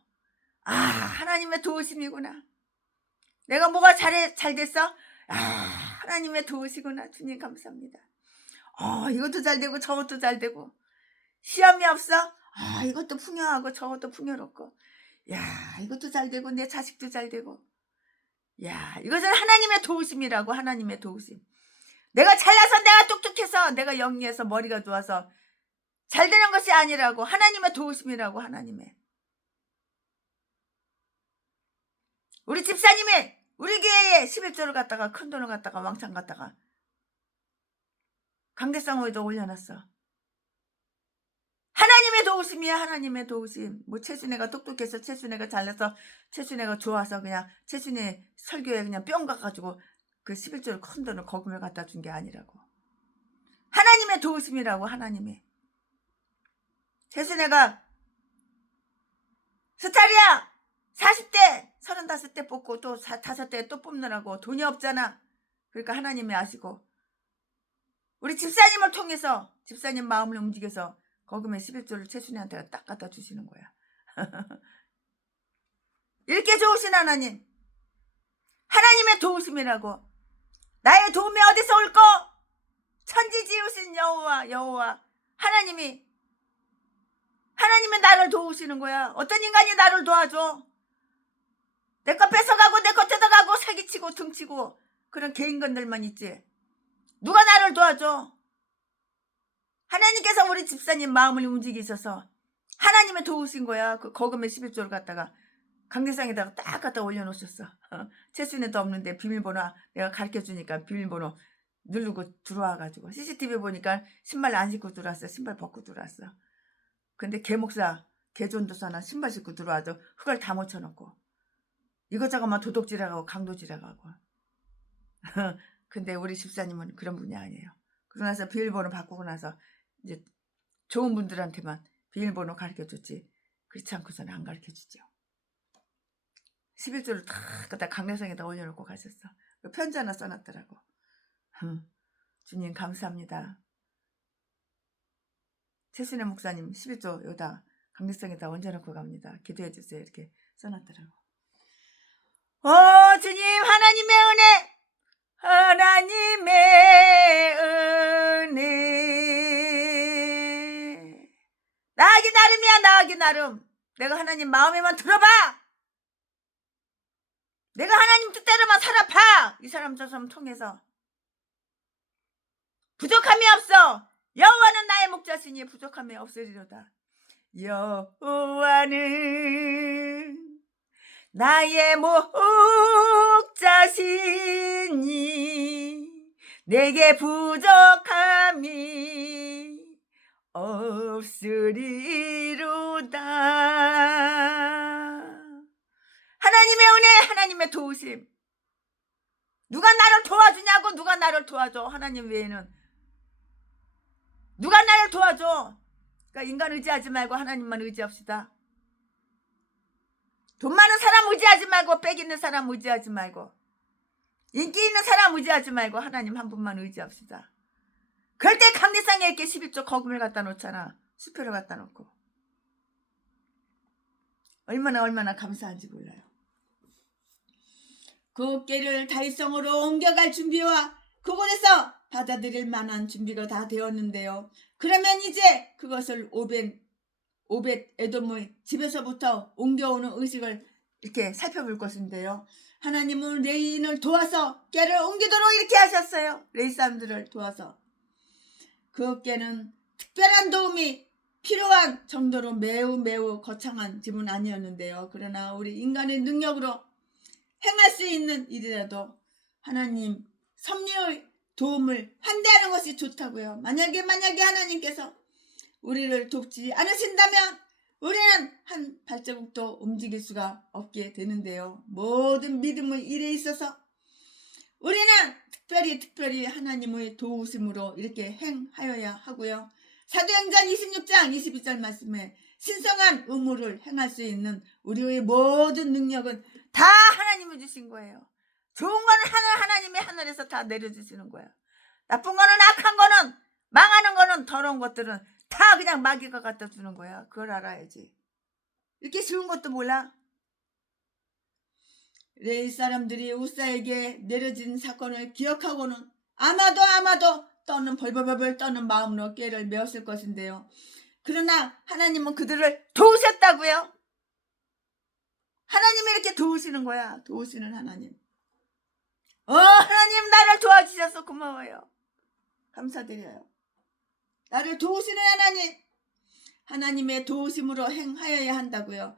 하나님의 도우심이구나. 내가 뭐가 잘 됐어? 하나님의 도우시구나. 주님 감사합니다. 이것도 잘 되고 저것도 잘 되고 시험이 없어? 이것도 풍요하고 저것도 풍요롭고 이것도 잘 되고 내 자식도 잘 되고 이것은 하나님의 도우심이라고. 하나님의 도우심. 내가 잘나서 내가 똑똑해서 내가 영리해서 머리가 좋아서 잘 되는 것이 아니라고. 하나님의 도우심이라고. 하나님의. 우리 집사님이 우리 교회에 11조를 갖다가 큰 돈을 갖다가 왕창 갖다가 강대상호에도 올려놨어. 하나님의 도우심이야. 하나님의 도우심. 뭐 최순애가 똑똑해서 최순애가 잘나서 최순애가 좋아서 그냥 최순애 설교에 그냥 뿅 가가지고 그 11조를 큰 돈을 거금을 갖다 준 게 아니라고. 하나님의 도우심이라고. 하나님의. 최순애가 스타리아 40대 35대 뽑고 또 5대 또 뽑느라고 돈이 없잖아. 그러니까 하나님이 아시고 우리 집사님을 통해서 집사님 마음을 움직여서 거금의 11조를 최순애한테 딱 갖다 주시는 거야. 이렇게 좋으신 하나님. 하나님의 도우심이라고. 나의 도움이 어디서 올꼬? 천지 지으신 여호와 하나님이 나를 도우시는 거야. 어떤 인간이 나를 도와줘? 내 거 뺏어가고 내 거 뜯어가고 사기치고 등치고 그런 개인건들만 있지. 누가 나를 도와줘? 하나님께서 우리 집사님 마음을 움직이셔서 하나님의 도우신 거야. 그 거금의 11조를 갖다가 강대상에다가 딱 갖다 올려놓으셨어. 최순애도 없는데 비밀번호 내가 가르쳐주니까 비밀번호 누르고 들어와가지고 CCTV 보니까 신발 안 신고 들어왔어. 신발 벗고 들어왔어. 근데 개목사 개존도사나 신발 신고 들어와도 흙을 다 묻혀놓고 이것저것만 도둑질하고 강도질하고. 근데 우리 집사님은 그런 분이 아니에요. 그러고 나서 비밀번호 바꾸고 나서 이제 좋은 분들한테만 비밀번호 가르쳐줬지. 그렇지 않고서는 안 가르쳐주죠. 11조를 다 갖다 강대상에다 올려놓고 가셨어. 편지 하나 써놨더라고. 주님 감사합니다. 최순애 목사님 11조 여기다 강대상에다 얹어놓고 갑니다. 기도해 주세요. 이렇게 써놨더라고. 주님 하나님의 은혜, 하나님의 은혜. 나하기 나름이야. 나하기 나름. 내가 하나님 마음에만 들어봐. 내가 하나님 뜻대로만 살아봐. 이 사람 저 사람 통해서 부족함이 없어. 여호와는 나의 목자시니 부족함이 없으리로다. 여호와는 나의 목자시니 내게 부족함이 없으리로다. 하나님의 은혜, 하나님의 도우심. 누가 나를 도와주냐고. 누가 나를 도와줘. 하나님 외에는 누가 나를 도와줘. 그러니까 인간 의지하지 말고 하나님만 의지합시다. 돈 많은 사람 의지하지 말고 빽 있는 사람 의지하지 말고 인기 있는 사람 의지하지 말고 하나님 한 분만 의지합시다. 그럴 때 강대상에 이렇게 11조 거금을 갖다 놓잖아. 수표를 갖다 놓고 얼마나 감사한지 몰라요. 그 어깨를 다윗성으로 옮겨갈 준비와 그곳에서 받아들일 만한 준비가 다 되었는데요. 그러면 이제 그것을 오벳 에돔의 집에서부터 옮겨오는 의식을 이렇게 살펴볼 것인데요. 하나님은 레이인을 도와서 꾀를 옮기도록 이렇게 하셨어요. 레이 사람들을 도와서. 그 꾀는 특별한 도움이 필요한 정도로 매우 거창한 집은 아니었는데요. 그러나 우리 인간의 능력으로 행할 수 있는 일이라도 하나님 섭리의 도움을 환대하는 것이 좋다고요. 만약에 하나님께서 우리를 돕지 않으신다면 우리는 한 발자국도 움직일 수가 없게 되는데요. 모든 믿음의 일에 있어서 우리는 특별히 하나님의 도우심으로 이렇게 행하여야 하고요. 사도행전 26장 22절 말씀에 신성한 의무를 행할 수 있는 우리의 모든 능력은 다 하나님이 주신 거예요. 좋은 거는 하나님이 하늘에서 다 내려주시는 거예요. 나쁜 거는 악한 거는 망하는 거는 더러운 것들은 다 그냥 마귀가 갖다 주는 거야. 그걸 알아야지. 이렇게 쉬운 것도 몰라? 레이 사람들이 우사에게 내려진 사건을 기억하고는 아마도 떠는 벌벌벌 떠는 마음으로 꾀를 메웠을 것인데요. 그러나 하나님은 그들을 도우셨다고요. 하나님이 이렇게 도우시는 거야. 도우시는 하나님. 하나님 나를 도와주셔서 고마워요. 감사드려요. 나를 도우시는 하나님, 하나님의 도우심으로 행하여야 한다고요.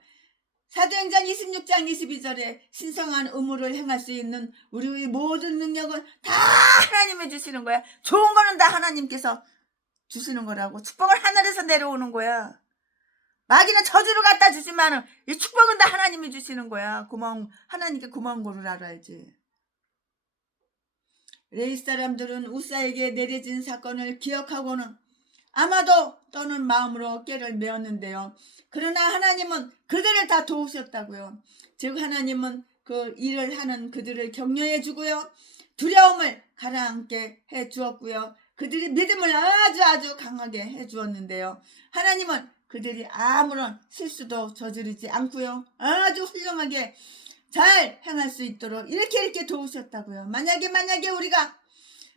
사도행전 26장 22절에 신성한 의무를 행할 수 있는 우리의 모든 능력은 다 하나님이 주시는 거야. 좋은 거는 다 하나님께서 주시는 거라고. 축복을 하늘에서 내려오는 거야. 마귀는 저주를 갖다 주지만 이 축복은 다 하나님이 주시는 거야. 하나님께 고마운 거를 알아야지. 레위 사람들은 우사에게 내려진 사건을 기억하고는 아마도 떠는 마음으로 꾀를 메었는데요. 그러나 하나님은 그들을 다 도우셨다고요. 즉 하나님은 그 일을 하는 그들을 격려해 주고요. 두려움을 가라앉게 해 주었고요. 그들이 믿음을 아주 강하게 해 주었는데요. 하나님은 그들이 아무런 실수도 저지르지 않고요. 아주 훌륭하게 잘 행할 수 있도록 이렇게 도우셨다고요. 만약에 우리가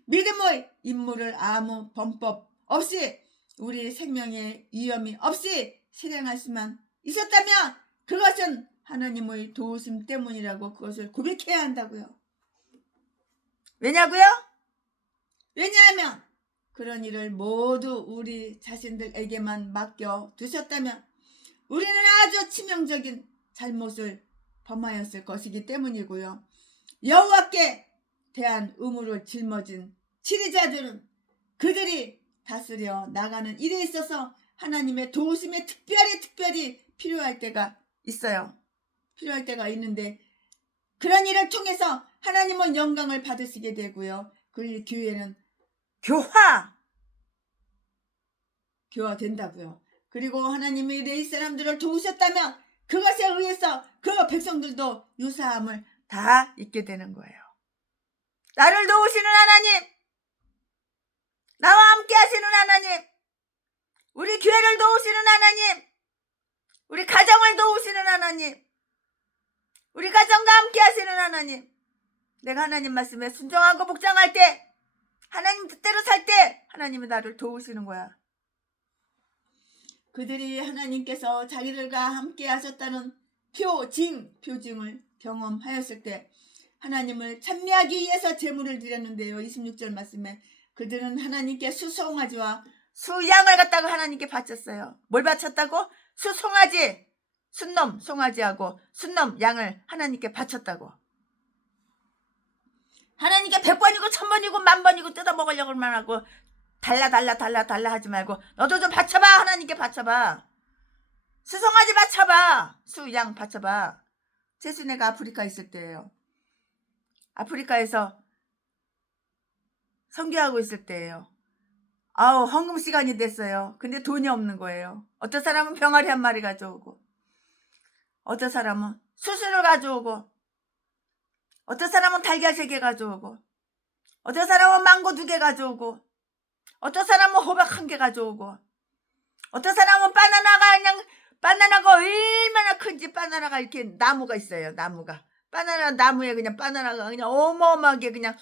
믿음의 임무를 아무 범법 없이 우리 생명에 위험이 없이 실행할 수만 있었다면 그것은 하나님의 도우심 때문이라고 그것을 고백해야 한다고요. 왜냐고요? 왜냐하면 그런 일을 모두 우리 자신들에게만 맡겨 두셨다면 우리는 아주 치명적인 잘못을 범하였을 것이기 때문이고요. 여호와께 대한 의무를 짊어진 지리자들은 그들이 다스려 나가는 일에 있어서 하나님의 도우심이 특별히 필요할 때가 있어요. 필요할 때가 있는데 그런 일을 통해서 하나님은 영광을 받으시게 되고요. 그 기회는 교화된다고요. 그리고 하나님이 레위 사람들을 도우셨다면 그것에 의해서 그 백성들도 유사함을 다 잊게 되는 거예요. 나를 도우시는 하나님, 나와 함께 하시는 하나님, 우리 교회를 도우시는 하나님, 우리 가정을 도우시는 하나님, 우리 가정과 함께 하시는 하나님, 내가 하나님 말씀에 순종하고 복종할 때, 하나님 뜻대로 살 때 하나님이 나를 도우시는 거야. 그들이 하나님께서 자기들과 함께 하셨다는 표징을 경험하였을 때 하나님을 찬미하기 위해서 제물을 드렸는데요. 26절 말씀에 그들은 하나님께 수송아지와 수양을 갖다가 하나님께 바쳤어요. 뭘 바쳤다고? 수송아지, 순놈 송아지하고 순놈 양을 하나님께 바쳤다고. 하나님께 100번이고 1000번이고 10,000번이고 뜯어먹으려고만 하고 달라 하지 말고 너도 좀 바쳐봐. 하나님께 바쳐봐. 수송아지 바쳐봐. 수양 바쳐봐. 최순애가 아프리카 있을 때예요. 아프리카에서 선교하고 있을 때예요. 헌금 시간이 됐어요. 근데 돈이 없는 거예요. 어떤 사람은 병아리 한 마리 가져오고 어떤 사람은 수수를 가져오고 어떤 사람은 달걀 3개 가져오고 어떤 사람은 망고 2개 가져오고 어떤 사람은 호박 1개 가져오고 어떤 사람은 바나나가 얼마나 큰지 바나나가 이렇게 나무가 있어요. 나무에 그냥 바나나가 그냥 어마어마하게 그냥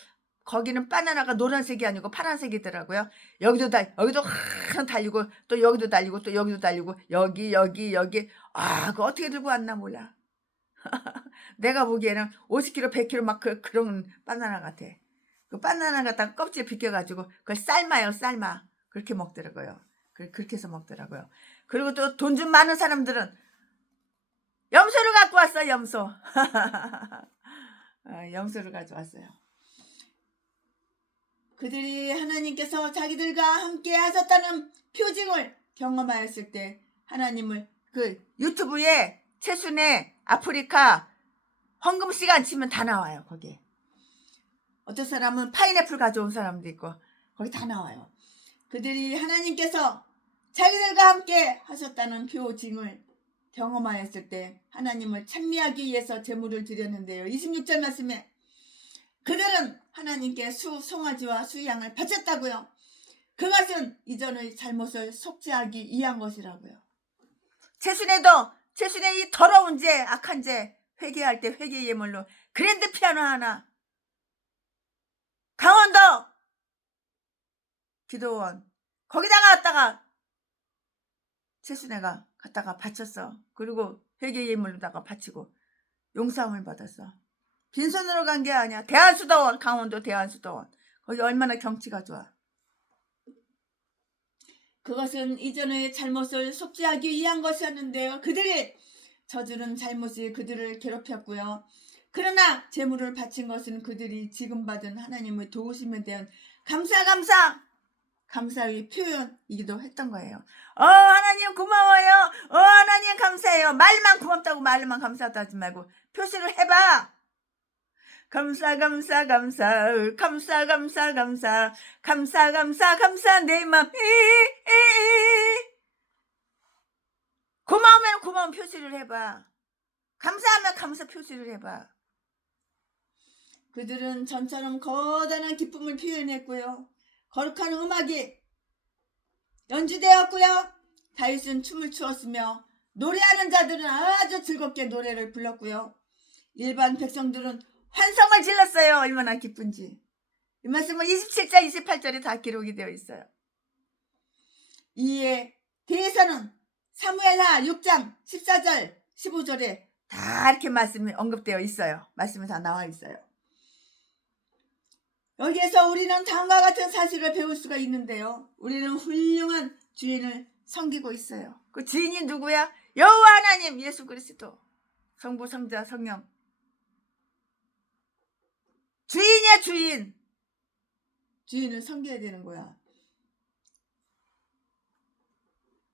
거기는 바나나가 노란색이 아니고 파란색이더라고요. 여기도 하나 달리고 또 여기도 달리고 또 여기도 달리고 여기 그거 어떻게 들고 왔나 몰라. 내가 보기에는 50kg 100kg 막 그런 바나나 같아. 그 바나나 갖다가 껍질 벗겨가지고 그걸 삶아요. 그렇게 먹더라고요. 그렇게 해서 먹더라고요. 그리고 또 돈 좀 많은 사람들은 염소를 갖고 왔어. 염소. 염소를 가져왔어요. 그들이 하나님께서 자기들과 함께 하셨다는 표징을 경험하였을 때 하나님을 그 유튜브에 최순애 아프리카 헌금 시간 치면 다 나와요. 거기에. 어떤 사람은 파인애플 가져온 사람도 있고 거기 다 나와요. 그들이 하나님께서 자기들과 함께 하셨다는 표징을 경험하였을 때 하나님을 찬미하기 위해서 제물을 드렸는데요. 26절 말씀에 그들은 하나님께 수송아지와 수양을 바쳤다고요. 그것은 이전의 잘못을 속죄하기 위한 것이라고요. 최순애 이 더러운 죄, 악한 죄 회개할 때 회개 예물로 그랜드 피아노 하나, 강원도 기도원 거기다가 갖다가 최순애가 갖다가 바쳤어. 그리고 회개 예물로다가 바치고 용서함을 받았어. 빈손으로 간 게 아니야. 대한수도원, 강원도 대한수도원. 거기 얼마나 경치가 좋아. 그것은 이전의 잘못을 속죄하기 위한 것이었는데요. 그들이 저지른 잘못이 그들을 괴롭혔고요. 그러나 제물을 바친 것은 그들이 지금 받은 하나님의 도우심에 대한 감사의 표현이기도 했던 거예요. 하나님 고마워요. 하나님 감사해요. 말만 고맙다고 말만 감사하다 하지 말고 표시를 해봐. 감사 내 맘. 고마우면 고마운 표시를 해봐. 감사하면 감사 표시를 해봐. 그들은 전처럼 거대한 기쁨을 표현했고요. 거룩한 음악이 연주되었고요. 다윗은 춤을 추었으며 노래하는 자들은 아주 즐겁게 노래를 불렀고요. 일반 백성들은 환성을 질렀어요. 얼마나 기쁜지. 이 말씀은 27절 28절에 다 기록이 되어 있어요. 이에 대해서는 사무엘하 6장 14절 15절에 다 이렇게 말씀이 언급되어 있어요. 말씀이 다 나와 있어요. 여기에서 우리는 다음과 같은 사실을 배울 수가 있는데요. 우리는 훌륭한 주인을 섬기고 있어요. 그 주인이 누구야? 여호와 하나님 예수 그리스도, 성부 성자 성령. 주인이야 주인. 주인을 섬겨야 되는 거야.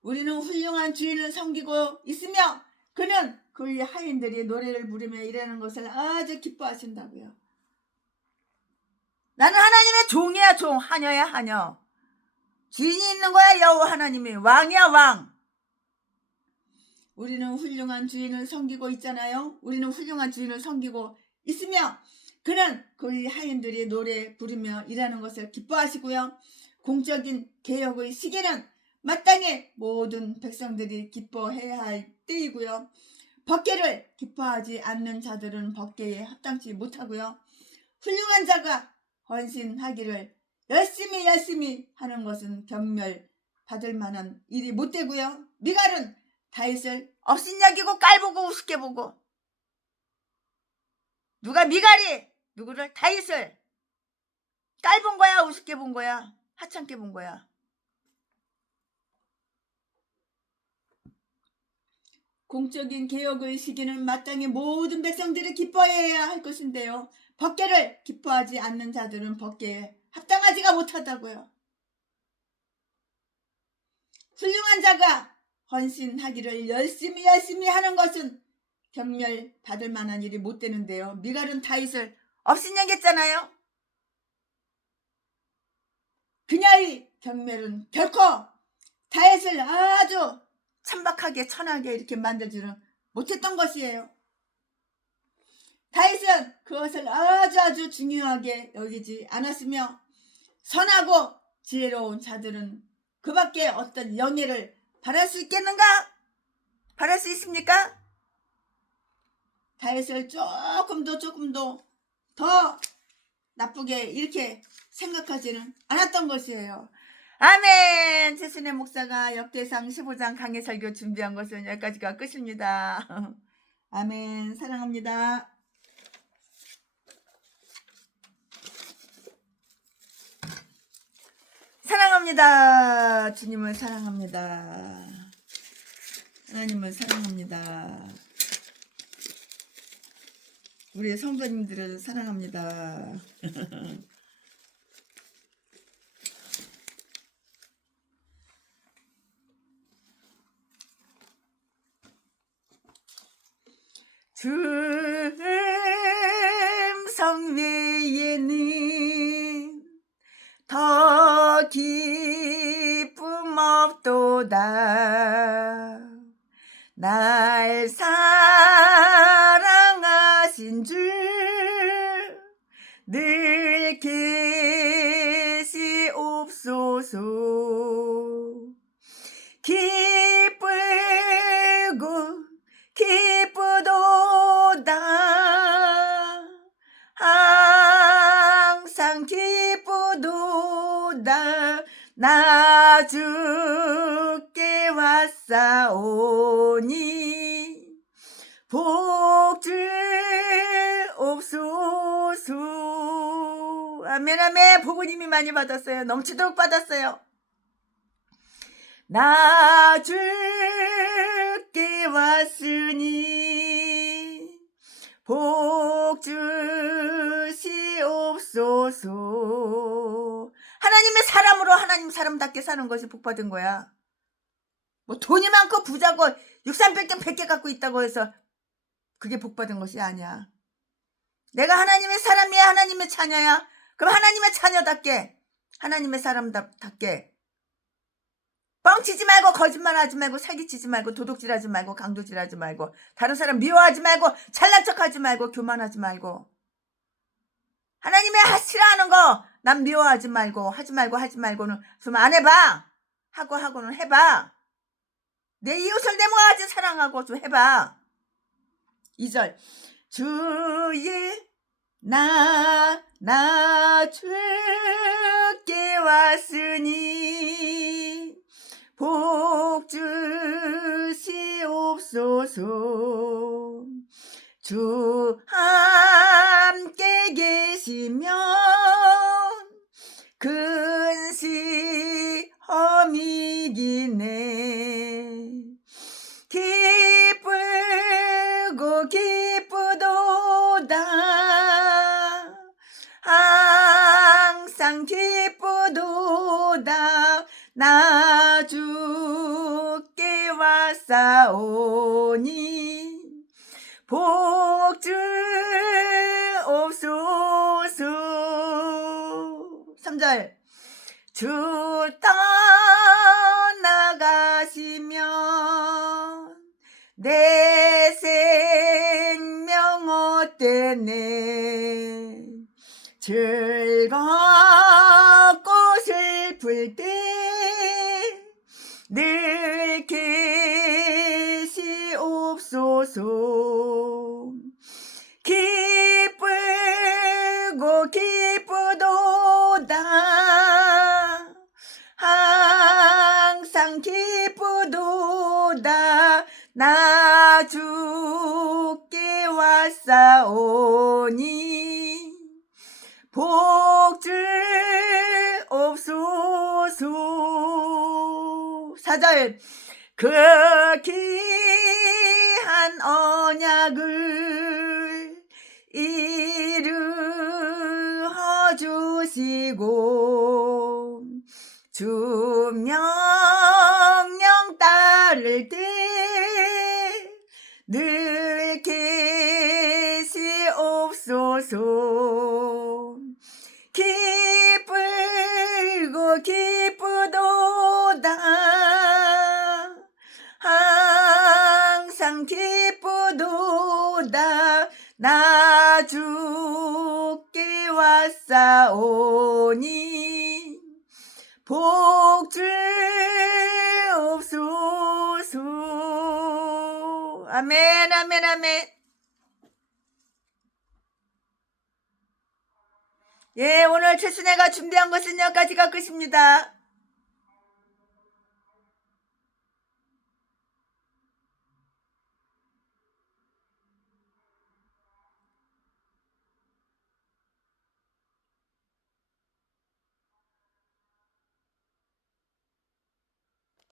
우리는 훌륭한 주인을 섬기고 있으며 그는 그의 하인들이 노래를 부르며 일하는 것을 아주 기뻐하신다고요. 나는 하나님의 종이야 종, 하녀야 하녀. 주인이 있는 거야. 여호와 하나님이 왕이야 왕. 우리는 훌륭한 주인을 섬기고 있잖아요. 우리는 훌륭한 주인을 섬기고 있으며 그는 그의 하인들이 노래 부르며 일하는 것을 기뻐하시고요. 공적인 개혁의 시기는 마땅히 모든 백성들이 기뻐해야 할 때이고요. 법궤를 기뻐하지 않는 자들은 법궤에 합당치 못하고요. 훌륭한 자가 헌신하기를 열심히 하는 것은 경멸 받을 만한 일이 못 되고요. 미갈은 다윗을 업신여기고 깔보고 우습게 보고, 누가 미갈이 누구를 다윗을 깔본 거야 우습게 본 거야 하찮게 본 거야. 공적인 개혁의 시기는 마땅히 모든 백성들이 기뻐해야 할 것인데요. 법궤를 기뻐하지 않는 자들은 법궤에 합당하지가 못하다고요. 훌륭한 자가 헌신하기를 열심히 하는 것은 경멸 받을 만한 일이 못 되는데요. 미갈은 다윗을 업신여겼잖아요. 그녀의 경멸은 결코 다윗을 아주 천박하게 천하게 이렇게 만들지는 못했던 것이에요. 다윗은 그것을 아주 중요하게 여기지 않았으며 선하고 지혜로운 자들은 그 밖에 어떤 영예를 바랄 수 있겠는가? 바랄 수 있습니까? 다윗을 조금도 더 나쁘게 이렇게 생각하지는 않았던 것이에요. 아멘. 최순애 목사가 역대상 15장 강해 설교 준비한 것은 여기까지가 끝입니다. 아멘. 사랑합니다. 사랑합니다. 주님을 사랑합니다. 하나님을 사랑합니다. 우리 성도님들을 사랑합니다. 성 외에는 더 기쁨 없도다. 날 사랑하신 줄 늘 계시옵소서. 기쁘도다. 항상 기쁘도다. 나 주께 왔사오니 복줄 옵소서. 아멘 아멘. 복은 이미 많이 받았어요. 넘치도록 받았어요. 나 주께 왔으니 복 주시옵소서. 하나님의 사람으로 하나님 사람답게 사는 것이 복 받은 거야. 뭐 돈이 많고 부자고 63빌딩 100개 갖고 있다고 해서 그게 복 받은 것이 아니야. 내가 하나님의 사람이야, 하나님의 자녀야. 그럼 하나님의 자녀답게, 하나님의 사람답게 뻥치지 말고, 거짓말하지 말고, 사기치지 말고, 도둑질하지 말고, 강도질하지 말고, 다른 사람 미워하지 말고, 잘난 척하지 말고, 교만하지 말고, 하나님의 싫어하는 거 남 미워하지 말고, 하지 말고는 좀 안 해봐. 하고는 해봐. 내 이웃을 내 모아지 사랑하고 좀 해봐. 2절 주의 나 주께 왔으니 복 주시옵소서. 주 함께 계시면 근시험이기네. 기쁘고 기쁘도다. 항상 기쁘도다. 나 주께 왔사오니 복 주옵소서. 3절 주 떠나가시면 내 생명 어때네. 즐겁고 슬플 때 늘 계시옵소서. 기쁘고 기쁘도다. 항상 기쁘도다. 나 주께 왔사오니 복 주옵소서. 4절 그 귀한 언약을 이루어 주시고 주 명령 따를 때 늘 계시옵소서. 기쁘고 기쁘도다. 항상 기쁘도다. 나 주께 왔사오니 복 주옵소서. 아멘 아멘 아멘. 예, 오늘 최순애가 준비한 것은 여기까지가 끝입니다.